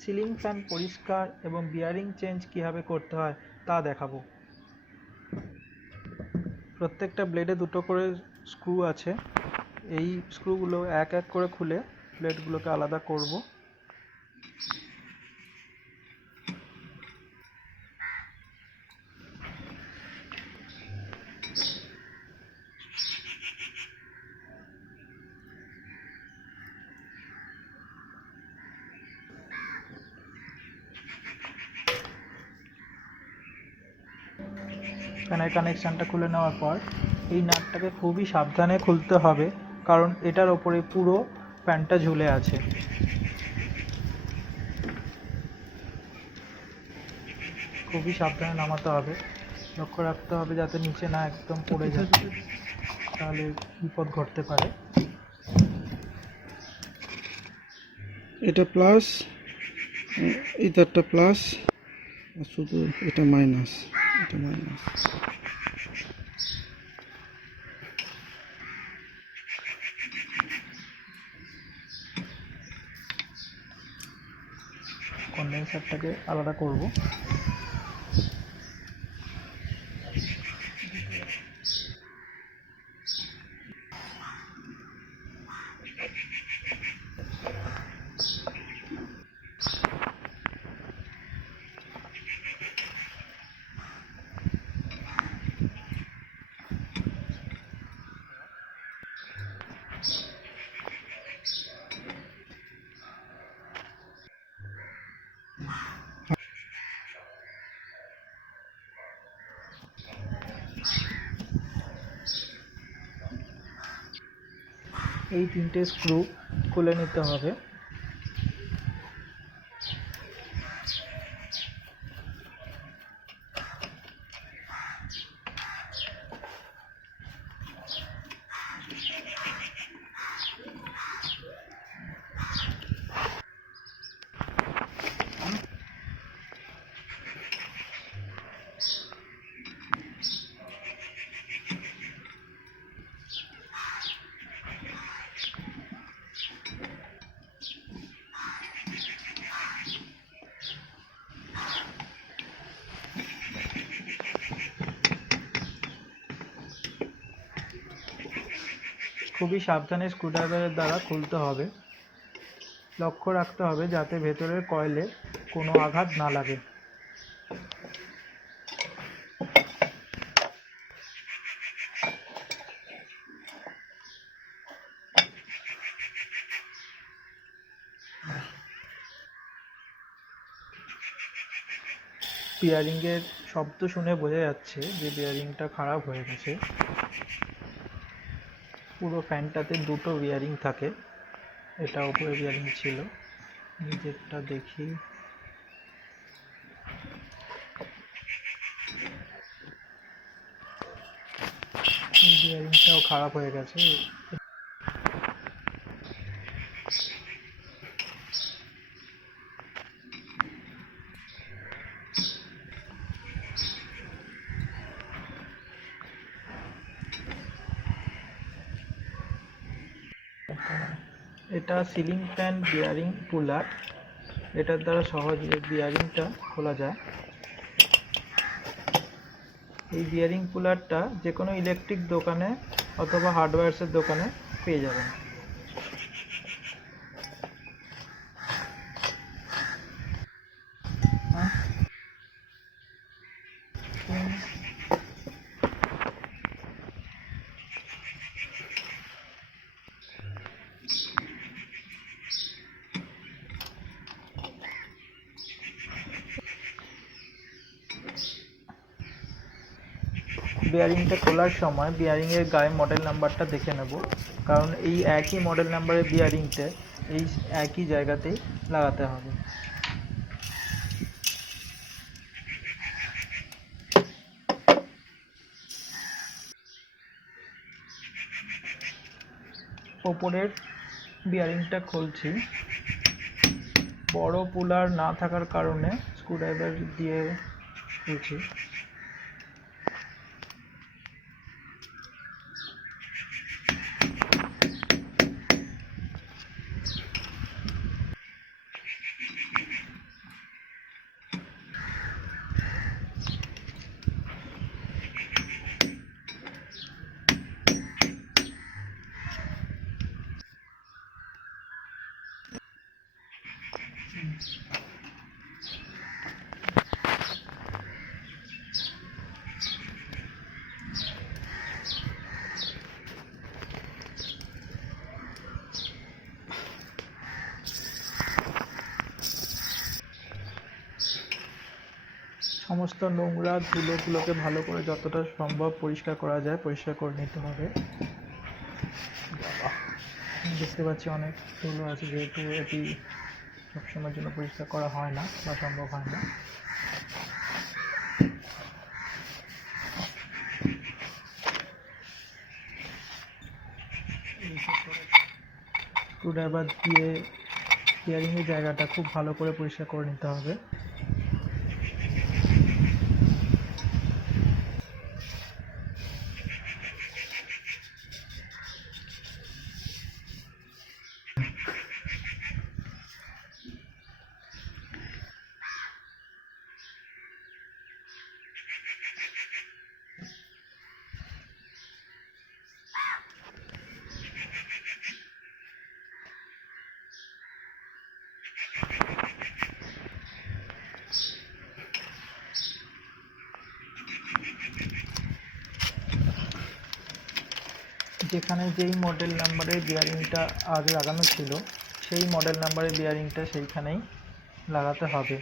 Ceiling fan পরিষ্কার এবং bearing change কিভাবে করতে হয় তা দেখাবো। প্রত্যেকটা ব্লেডে দুটো করে স্ক্রু আছে। এই স্ক্রুগুলো এক এক করে খুলে ব্লেডগুলোকে আলাদা করব। ফ্যানের কানেকশানটা খুলে নেওয়ার পর এই নাটটাকে খুবই সাবধানে খুলতে হবে, কারণ এটার ওপরে পুরো ফ্যানটা ঝুলে আছে। খুবই সাবধানে নামাতে হবে, লক্ষ্য রাখতে হবে যাতে নিচে না একদম পড়ে যায়, তাহলে বিপদ ঘটতে পারে। এটা প্লাস, এই তারটা প্লাস, আর শুধু এটা মাইনাস। কন্ডেন্সারটাকে আলাদা করব। এই তিনটে স্ক্রু খুলে নিতে হবে। খুবই সাবধানে স্ক্রুড্রাইভারের দ্বারা খুলতে হবে। লক্ষ্য রাখতে হবে যাতে ভেতরের কয়েলে কোনো আঘাত না লাগে। বিয়ারিংয়ের শব্দ শুনে বোঝা যাচ্ছে যে বিয়ারিংটা খারাপ হয়ে গেছে। পুরো ফ্যানটাতে দুটো বিয়ারিং থাকে, এটা উপরে বিয়ারিং ছিল, নিচেরটা দেখি। এই বিয়ারিংটাও খারাপ হয়ে গেছে। এটা সিলিং ফ্যান বিয়ারিং পুলার, এটার দ্বারা সহজে বিয়ারিংটা খোলা যায়। এই বিয়ারিং পুলারটা যে কোনো ইলেকট্রিক দোকানে অথবা হার্ডওয়্যারসের দোকানে পেয়ে যাবেন। বিয়ারিংটা খোলার সময় বিয়ারিংয়ের গায়ে মডেল নাম্বারটা দেখে নেব, কারণ এই একই মডেল নাম্বারের বিয়ারিংটা এই একই জায়গাতেই লাগাতে হবে। ওপরের বিয়ারিংটা খুলছি। বড় পুলার না থাকার কারণে স্ক্রুড্রাইভার দিয়ে খুলছি। সমস্ত নোংরা ধুলোগুলোকে ভালো করে যতটা সম্ভব পরিষ্কার করা যায় পরিষ্কার করে নিতে হবে। বাবা, দেখতে পাচ্ছি অনেক ধুলো আছে, যেহেতু এটি সবসময়ের জন্য পরিষ্কার করা হয় না বা সম্ভব হয় না। স্ক্রুড্রাইভার দিয়ে বিয়ারিংয়ের জায়গাটা খুব ভালো করে পরিষ্কার করে নিতে হবে। যেখানে যেই মডেল নাম্বারের বিয়ারিংটা আগে লাগানো ছিল সেই মডেল নাম্বারের বিয়ারিংটা সেইখানেই লাগাতে হবে।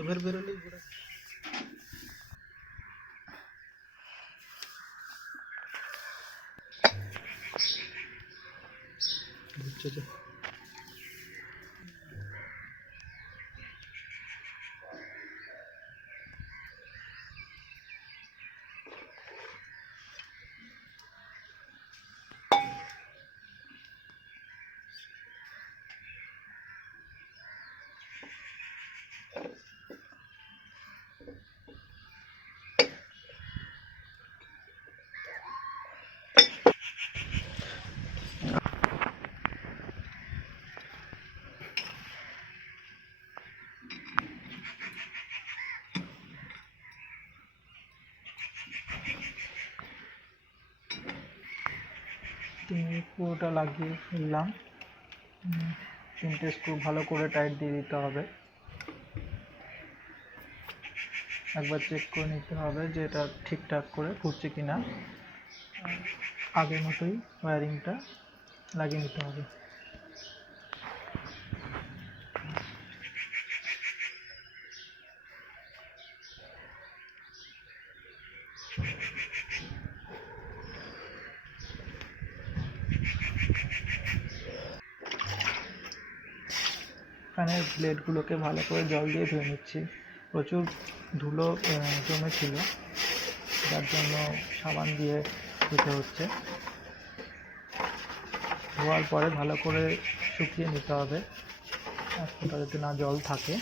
এবার বেরোলেই ঘোরা ঘুরছে যে। পুরোটা লাগিয়ে ফেললাম। 3টে স্ক্রু ভালো করে টাইট দিয়ে দিতে হবে। একবার চেক করে নিতে হবে যে এটা ঠিকঠাক করে ঘুরছে কিনা। আগের মতোই ওয়্যারিংটা লাগিয়ে নিতে হবে। ফ্যানের ব্লেডগুলোকে ভালো করে জল দিয়ে ধুয়ে নিচ্ছি। প্রচুর ধুলো জমেছিল, যার জন্য সাবান দিয়ে ধুতে হচ্ছে। ধোয়ার পরে ভালো করে শুকিয়ে নিতে হবে, এক ফোঁটা যাতে না জল থাকে।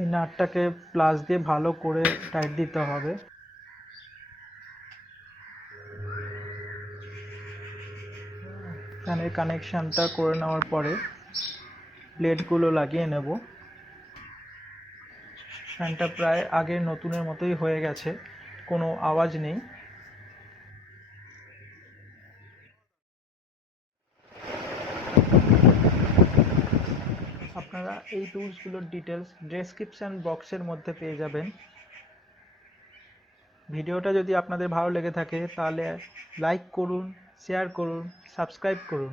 এই নাটটাকে প্লাস দিয়ে ভালো করে টাইট দিতে হবে। ফ্যানের কানেকশানটা করে নেওয়ার পরে প্লেটগুলো লাগিয়ে নেব। ফ্যানটা প্রায় আগের নতুনের মতোই হয়ে গেছে, কোনো আওয়াজ নেই। আপনারা এই টুলসগুলোর ডিটেলস ডেসক্রিপশন বক্সের মধ্যে পেয়ে যাবেন। ভিডিওটা যদি আপনাদের ভালো লেগে থাকে তাহলে লাইক করুন, শেয়ার করুন, সাবস্ক্রাইব করুন।